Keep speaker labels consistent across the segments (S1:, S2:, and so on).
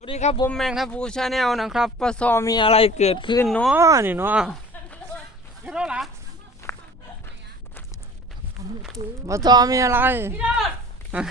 S1: สวัสดีครับผมแมงทัพพูชาแนลนะครับปะซอมีอะไรเกิดขึ้นเนาะนี่เนาะปะซอมีอะไร
S2: พี่โรด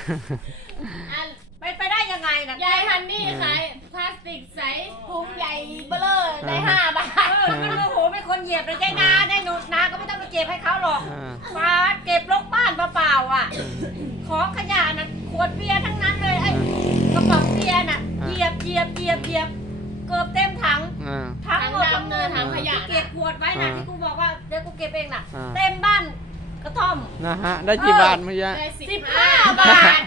S2: เป็นไปได้ยังไงนะยายฮันนี่ขายพลาสติกใสพุงใหญ่เบ้อเลยได้5 บาทมันโมโหเป็นคนเหยียบเลยได้นาได้หนุนาก็ไม่ต้องไปเก็บให้เขาหรอกมาเก็บลกบ้านเปล่าๆอ่ะของขยะน่ะขวดเบียร์ทั้งนั้นเลยไอ้กระป๋องเบียร์น่ะเหยียบเกือบเต็มถังทั้งหมดทั้งเนินถังขยะเก็บขวดไว้น่ะที่กูบอกว่าเดี๋ยวกูเก็บเองน่ะเต็มบ้านกระท่อม
S1: นะฮะได้กี่บาทเมื่อกี้
S2: 15 บาท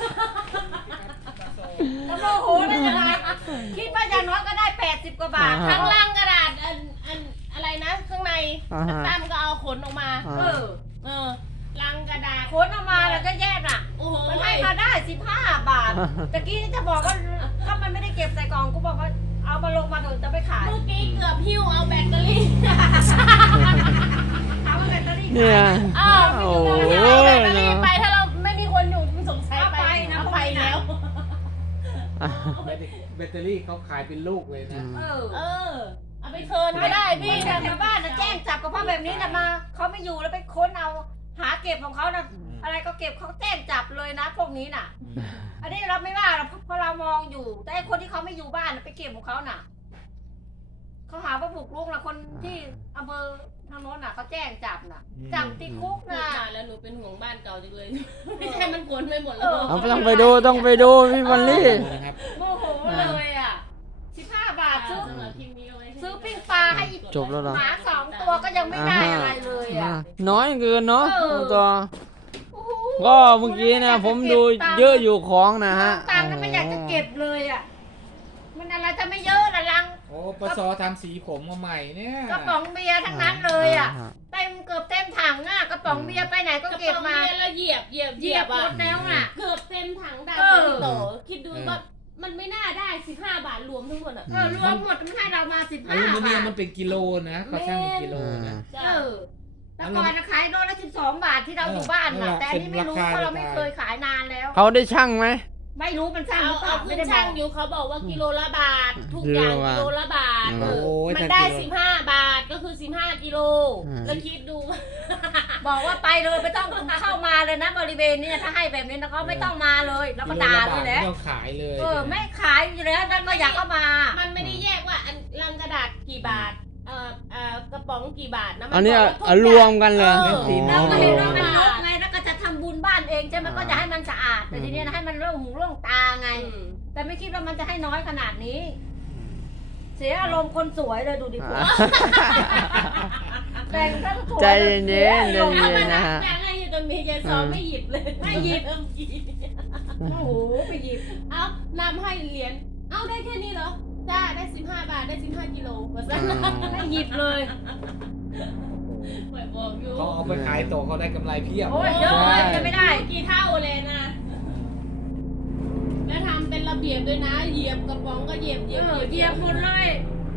S2: แล้วโมโหได้ยังไงคิดว่าอย่างน้อยก็ได้80 กว่าบาท
S3: ข้างล่างกระดาษอะไรนะข้างในตั้มก็เอาขนออกมาลังกระดาษ
S2: ขนออกมาแล้วก็แยกอ่ะมันให้มาได้15 บาทตะกี้นี่จะบอกว่าถ้ามันไม่ได้เก็บใส่กล่องกูบอกว่าเอามาลงมาเถอะจะไปขาย
S3: เมื่อกี้เกือบหิ้วเอาแบตเตอรี่
S2: ถามว่าแบตเตอรี่
S1: เนี่ย
S3: โอ้แบตเตอรี่ไปถ้าเราไม่มีคนอยู่มันสงสัยไปนะไปแล้ว
S4: แบตเตอรี่เขาขายเป็นลูกเลยนะ
S3: เอาไปเทิร์นก็ได้พี่
S2: แต่ชาวบ้านนะแจ้งจับกับพ่อแบบนี้นะมาเขาไม่อยู่แล้วไปค้นเอาหาเก็บของเขานะอะไรก็เก็บเขาแจ้งจับเลยนะพวกนี้น่ะอันนี้เราไม่ว่าเราเพราะเรามองอยู่แต่คนที่เขาไม่อยู่บ้านไปเก็บของเขาน่ะเขาหาว่าบุกรุกนะคนที่อำเภอทางโน้นน่ะเขาแจ้งจับน่ะจับติดคุกนะ
S3: แล้วหนูเป็นห่วงบ้านเก่าจังเลยไม่ใช่มันขนไปหมดแล้ว
S1: ต้องไปดูพี่บอลลี่
S2: โมโหเลยอ่ะ15 บาทซื้อปิ้งปลาให้
S1: จบแล้วเหรอ
S2: หมา2 ตัวก็ยังไม่ได้อะไรเลยอ่ะ
S1: น้อยเกินเนาะตัวก็เมื่อกี้นะผมดูเยอะอยู่ของนะฮะ
S2: ตังค์ก็ไม่อยากจะเก็บเลยอ่ะมันอะไรจะไม่เยอะละลัง
S4: โอ้ปซอทำสีผมมาใหม่เนี่ย
S2: กระป๋องเบียร์ทั้งนั้นเลยอ่ะเต็มเกือบเต็มถังอ่ะกระป๋องเบียร์ไปไหนก็เก็บมา
S3: แล้วเหยียบ
S2: หมดแล้วอ่ะ
S3: เกือบเต็มถังได้โตคิดดูว่ามันไม่น่าได้15 บาทรวมทั้งหมดอ่ะ
S2: รวมหมดมันให้เรามา15 บาทอลู
S4: มิเนียมมันเป็นกิโลนะเขาช่างเป็นกิโลนะ
S2: แต่ก่อนขายโลละ12 บาทที่เราอยู่บ้านน่ะแต่อันนี้ไม่รู้เพราะเราไม่เคยขายนานแล้ว
S1: เขาได้ช่างไหม
S2: ไม่รู้มันช่างหรือเปล่า
S3: ไม่ได้ช่างอยู่เขาบอกว่ากิโลละบาททุกอย่างกิโลละบาทมันได้15 บาทก็คือ15 กิโลแล้วคิดดู
S2: บอกว่าไปเลยไม่ต้องเข้ามาเลยนะบริเวณนี้ถ้าให้แบบนี้นะเขาไม่ต้องมาเลยแล้วก็ด่าเลยแหละ
S4: ไม่ต้องขายเลย
S2: ไม่ขายอยู่แล้วนั่นก็อยากเข้ามา
S3: มันไม่ได้แยกว่าลังกระดาษกี่บาทกระป๋องกี่บาทนะ
S1: อันนี้รวมกันเลย
S2: เราก็เห็นว่ามันลกไงแล้วก็จะทำบุญบ้านเองใช่ไหมก็จะให้มันสะอาดแต่ทีนี้ให้มันเรื่องหูเรื่องตาไงแต่ไม่คิดว่ามันจะให้น้อยขนาดนี้เสียอารมณ์คนสวยเลยดูดิพวกแต่งถ้าถูก
S1: ใจเย็นนะฮะ
S3: ยังไงอยู่ตรงนี้ยายซอไม่หยิบเลย
S2: ไม่หยิบโอ้โหไปหยิบ
S3: เอานำให้เหรียญเอาได้แค่นี้เหรอจ้าได้15 บาทได้15 กิโลไม่
S2: หยิบเลย
S3: บอกอยู่
S4: เขาเอาไปขายโตเขาได้กำไรเพียบ
S2: โอ้ยเยอะเลยจะไม่ได้
S3: กี่เท่าเลยนะแล้วทำเป็นระเบียบด้วยนะเหยียบกระป๋องก็เหยียบ
S2: หมดเลย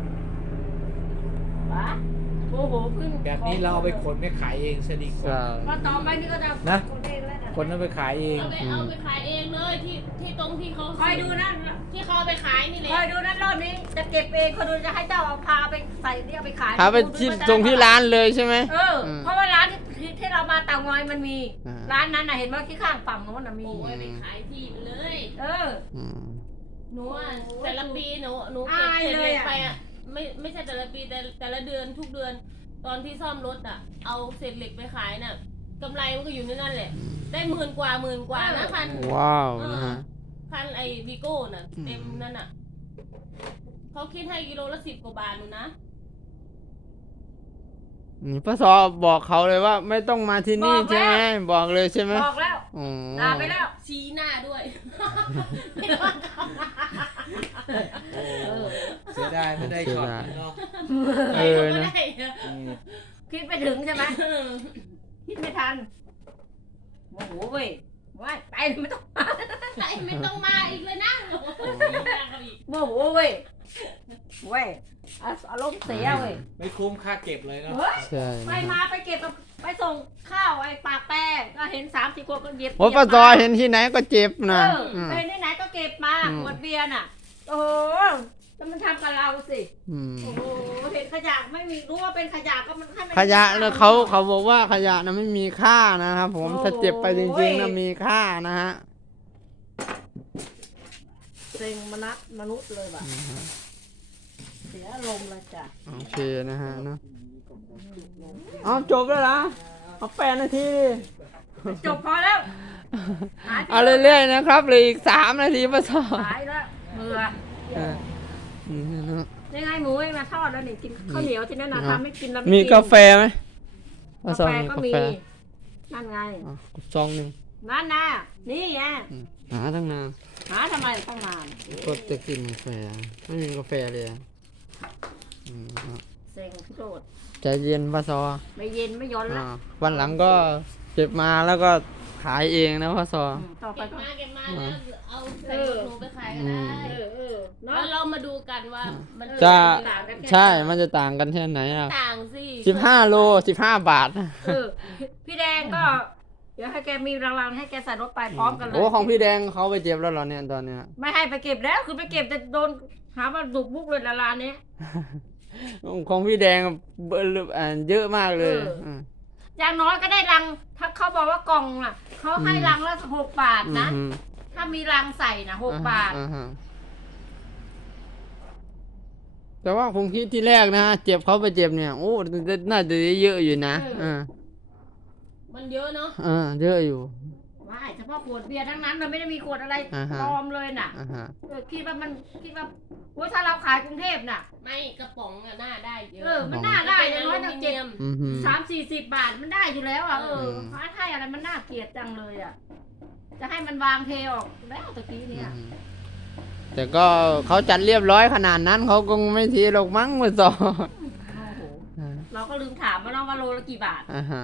S2: โอ้โหพึ่ง
S4: แบบนี้เราเอาไปขนไม่ขายเองซะดีกว่า
S2: พอต่อไปนี่ก็จะ
S4: คนเอาไปขายเอง
S3: เอาไปขายเองเลยที่ตรงที่เขา
S2: คอยดูนะ
S3: ที่เขาไปขายนี่เลย
S2: คอยดูนะรอบนี้จะเก็บเองคนดูจะให้เจ้าเอาพาไปใส่ที่เอาไปขาย
S1: พาไปที่ตรงที่ร้านเลยใช่ไหม
S2: เพราะว่าร้านที่เรามาเตางอยมันมีร้านนั้นน่ะเห็นว่าที่ข้างฝั่งโน้นน่ะมี
S3: ไปขายที่เลยหนูแต่ละปีหนูเก็บเศษเหล็กไปอ่ะไม่ใช่แต่ละปีแต่ละเดือนทุกเดือนตอนที่ซ่อมรถอ่ะเอาเศษเหล็กไปขายน่ะกำไรมันก็อยู่ในนั่นแหละได้10,000 กว่านะคัน
S1: ว้าวนะฮะ
S3: คันไอวีโก้น่ะเต็มนั่นอ่ะเขาคิดให้กิโลละ10 กว่าบาทหนูนะ
S1: นี่ป้าซอบอกเขาเลยว่าไม่ต้องมาที่นี่ใช่ไหมบอกเลยใช่ไหม
S2: บอกแล้วด่าไปแล้ว
S3: ชี้หน้าด้วย
S4: เสียดายไม่ได้ช็อตเนาะ
S1: นะ
S2: คิดไปถึงใช่ไหมคิดไม่ทันโอ้โหเว้ยว่าไปไม่
S3: ต้องมาอีกเลยนะ
S2: โอ้โหเว้ยอารมณ์เสียเว้ย
S4: ไม่คุ้มค่าเก็บเลยเนาะ
S2: ไปมาไปเก็บไปส่งข้าวไอ้ปากแปรก็เห็น3-4 ขวดก็เก็บ
S1: โอ้ป้าซอเห็นที่ไหนก็เจ็บนะ
S2: ไปที่ไหนก็เก็บมาขวดเบียร์น่ะโอ้แล้วมันทำกับเราสิ
S1: อืม
S2: โอ้โหเห็นขยะไม่มีรู้ว่าเป็นขยะก็มันให้มัน
S1: ขยะเนี่ยเขาบอกว่าขยะนะไม่มีค่านะครับผมถ้าเจ็บไปจริงๆนะมีค่านะฮะ
S2: เซ็งมนุษย์เลยว่ะเสียอารมณ์เลยจ้ะ
S1: โอเคนะฮะเนาะเอาจบแล้วนะเอา8 นาทีดิ
S2: จบพอแล้ว
S1: เอาเรื่อยๆนะครับเหลืออีก3 นาทีป้าซอ
S2: หายแล้วเบื่อ
S1: นี่นะ
S2: ยังไงหมูเองมาทอดแล้วนี่กินข้าวเหนียวที่นั่นนะทำไม่กินแล้ว
S1: มี
S2: ไน
S1: กาแฟไหมป้าก
S2: า
S1: ซอ
S2: แฟ
S1: มี
S2: ก็
S1: กา
S2: มี
S1: แฟ
S2: นั่นไง
S1: อ่ะซองหนึ่ง
S2: นั่นนะนี่ไง
S1: หาตั้งนาน
S2: หาทำไมตั้งนาน
S1: ก็จะกินกาแฟไม่มีกาแฟเลยอ่ะครับ
S2: เซ็งพี่โรด
S1: ใจเย็นป้าซอ
S2: ไม่เย็นไม่ย้อนละ
S1: วันหลังก็เก็บมาแล้วก็ขายเองนะป้าซอ
S2: ต่อไป
S3: เก็บ
S2: ก็
S3: มาแล้วเอาใส่รถหนูไปขายก็ได้
S2: เนาะ
S3: แล้วเรามาดูกันว่ามัน
S1: จะ
S2: ต่างกันแค่
S1: ใช่มันจะต่างกันแค่ไหนอ่ะ
S3: ต่างสิ
S1: 15 โล 15 บาท
S2: พี่แดงก็เดี๋ยวให้แกมีรางวัลให้แกใส่รถไปพร้อมกันเลย
S1: โอ้ของพี่แดงเขาไปเจ็บแล้วเหรอเนี่ยตอนเนี้ย
S2: ไม่ให้ไปเก็บแล้วคือไปเก็บจะโดนหาว่าดุกบุกเลยละลานนี้
S1: ของพี่แดงเยอะมากเลย
S2: อย่างน้อยก็ได้รังถ้าเขาบอกว่ากล่องน่ะเขาให้รังละ6 บาทนะ ถ้ามีรังใส่นะ6 บาท
S1: แต่ว่าผมคิดที่แรกนะเจ็บเขาไปเจ็บเนี่ยโอ้น่าจะได้เยอะอยู่นะ
S3: มันเยอะเนาะ
S1: เยอะอยู่
S2: ว่าเฉพาะขวดเบียร์ทั้งนั้นเราไม่ได้มีขวดอะไร
S1: อ่าฮะ
S2: ปลอมเลยน่ะคิดว่าถ้าเราขายกรุงเทพน่ะ
S3: ไม่กระป๋องอะหน้าได้เยอะ
S2: มันน่าได้อย่างน้อยตั้ง
S3: ม
S2: 7 30-40 บาทมันได้อยู่แล้วอ่ะเพราะถ้าอะไรมันน่าเกลียดจังเลยอ่ะจะให้มันวางเทออกแล้วตะกี้เนี่ย
S1: แต่ก็เขาจัดเรียบร้อยขนาดนั้นเขาคงไม่ทีหรอกมั้งมือสอง
S2: โอ้โหเราก็ลืมถามว่าน้องว่าโลละกี่บาท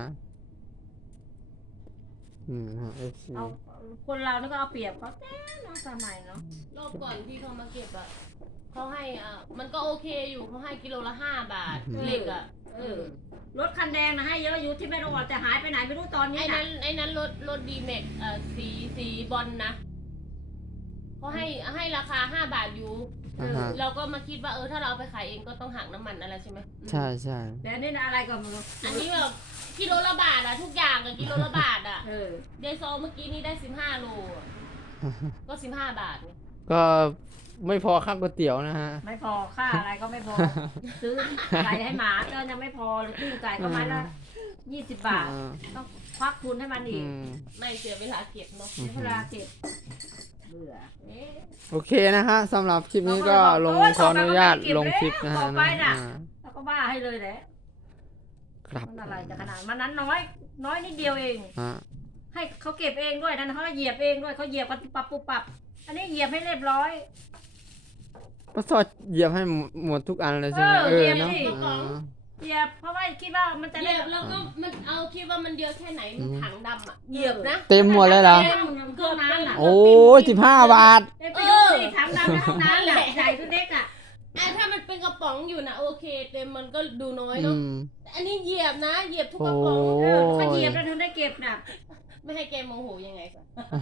S2: เอาคนเรานี่ก็เอาเปรียบเขาแต่น้องสมัยเนาะ
S3: รอบก่อนที่เขามาเก็บอะเขาให้มันก็โอเคอยู่เขาให้กิโลละ5 บาทเหล็กอะ
S2: รถคันแดงนะให้เยอะอยู่ที่ไม่ต้องออกแต่หายไปไหนไม่รู้ตอนนี้
S3: ไอ้
S2: นะ
S3: นั้นรถดีแม็กสีบอลนะเขาให้ราคา5 บาทอยู่เราก็มาคิดว่าถ้าเราเอาไปขายเองก็ต้องหักน้ำมันอะไรใช่ไหม
S1: ใช่ใช่
S2: แต่นี่นะอะไรก็ไม่รู้
S3: อันนี้แบบกิโลละบาทอะทุกอย่างอะกิโลละบาทอะ
S2: เออ
S3: เดซอเมื่อกี้นี่ได้15 โลอะก็15 บาทไง
S1: ก็ไม่พอค่าก๋วยเตี๋ยวนะฮะ
S2: ไม่พอค่าอะไรก็ไม่พอ ซื้อไก่ให้หมาก็ยังไม่พอเลยปิ้งไก่ก็ไม้ละ20 บาท ต้องควักทุนให้มันอีก
S3: ไม่เสียเวลาเก็บเนาะ
S2: เวลาเก็บเบื่อ
S1: โอเคนะฮะสำหรับคลิปนี้ก็ลงขออนุญาตลงคลิปนะฮะ
S2: แล้วก็บ้าให้เลยแหละ
S1: ครับ
S2: มันอะไรจะขนาดมันนั้นน้อยนิดเดียวเอง ให้เขาเก็บเองด้วยนั่นเขาเหยียบเองด้วยเขาเหยียบกันปุบปับอันนี้เหยียบให้เรียบร้อย
S1: ป้าซอเหยียบให้หมดทุกอันเลยใช่ไหม
S2: เหยียบ
S1: เนาะ
S2: สิ เหยียบเพราะว่าคิดว่ามันจะ
S3: เหยียบแล้วก็มันเอาคิดว่ามันเยอะแค่ไหนมันถังดำอะเหยียบนะ
S1: เต็มหมดเลยเหรอ
S2: เต็มเครื่องน้ำน่ะ
S1: โอ้15 บาท
S2: ไปดูสิถังน้ำในห้องน้ำน่ะใหญ่ตัวเล็กอ่ะ
S3: ถ้ามันเป็นกระป๋องอยู่นะโอเคเต็มมันก็ดูน้อยเนาะแต่อันนี้เหยียบนะเหยียบทุกกระป๋อง
S2: เขาเหยียบแล้วถึงได้เก็บน่ะ
S3: ไม่ให้แกโมโหยังไงสิ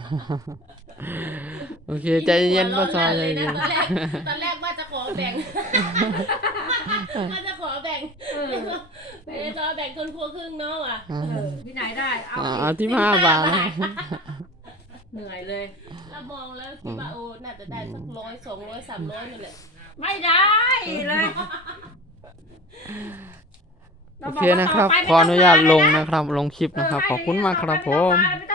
S1: โอเคใจเย็นป้าซอใจ
S3: เลย
S1: เย็
S3: นะ
S1: น
S3: ตอนแรกว่าจะขอแบ่งว่าจะขอแบ่งจะแบ่งคนครัวครึ่งเนาะอ่ะ
S2: ที่ไหนได้เอา
S1: เอาที่5 บาทนะ
S2: เหนื่อยเลย
S3: แล้วมองแล้วคิดว่าโอ้น่าจะได้สัก100 200 300นี่แหละ
S2: ไม่ได้เลย
S1: โอเคนะครับ ขออนุญาตลงนะครับ ลงคลิปนะครับ ขอบคุณมากครับผม
S2: ไม่ต้อง